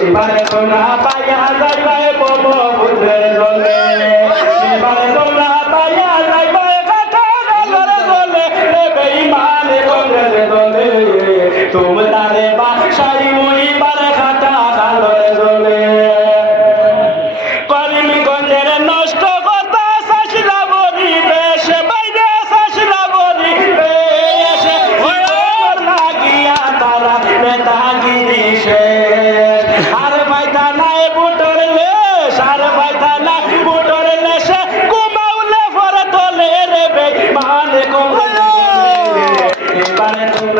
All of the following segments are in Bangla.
এবারে তোমরা পাইয়া যাইবে ব্রহ্মপুত্রের জলে এবারে তোমরা পাইয়া যাইবে কাটা গালের জলে রে বেঈমানে কংগ্রেস দলে তোমরা রে বাসাই মহিবার নষ্ট কথা শাসলা বলি দেশে বাইরে শাসলা বলি ওর লাগিয়া তারা নেতাগিরি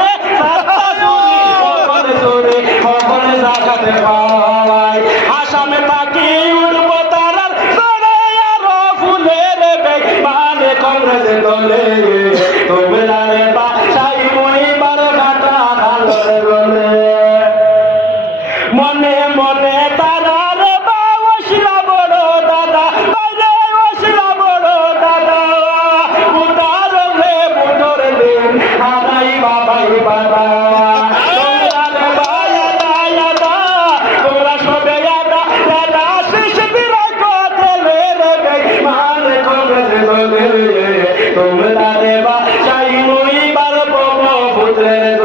রে সাতটা চুরি কফল চুরি সকল তোমরা দেবা চাই মুই বাল পুত্রের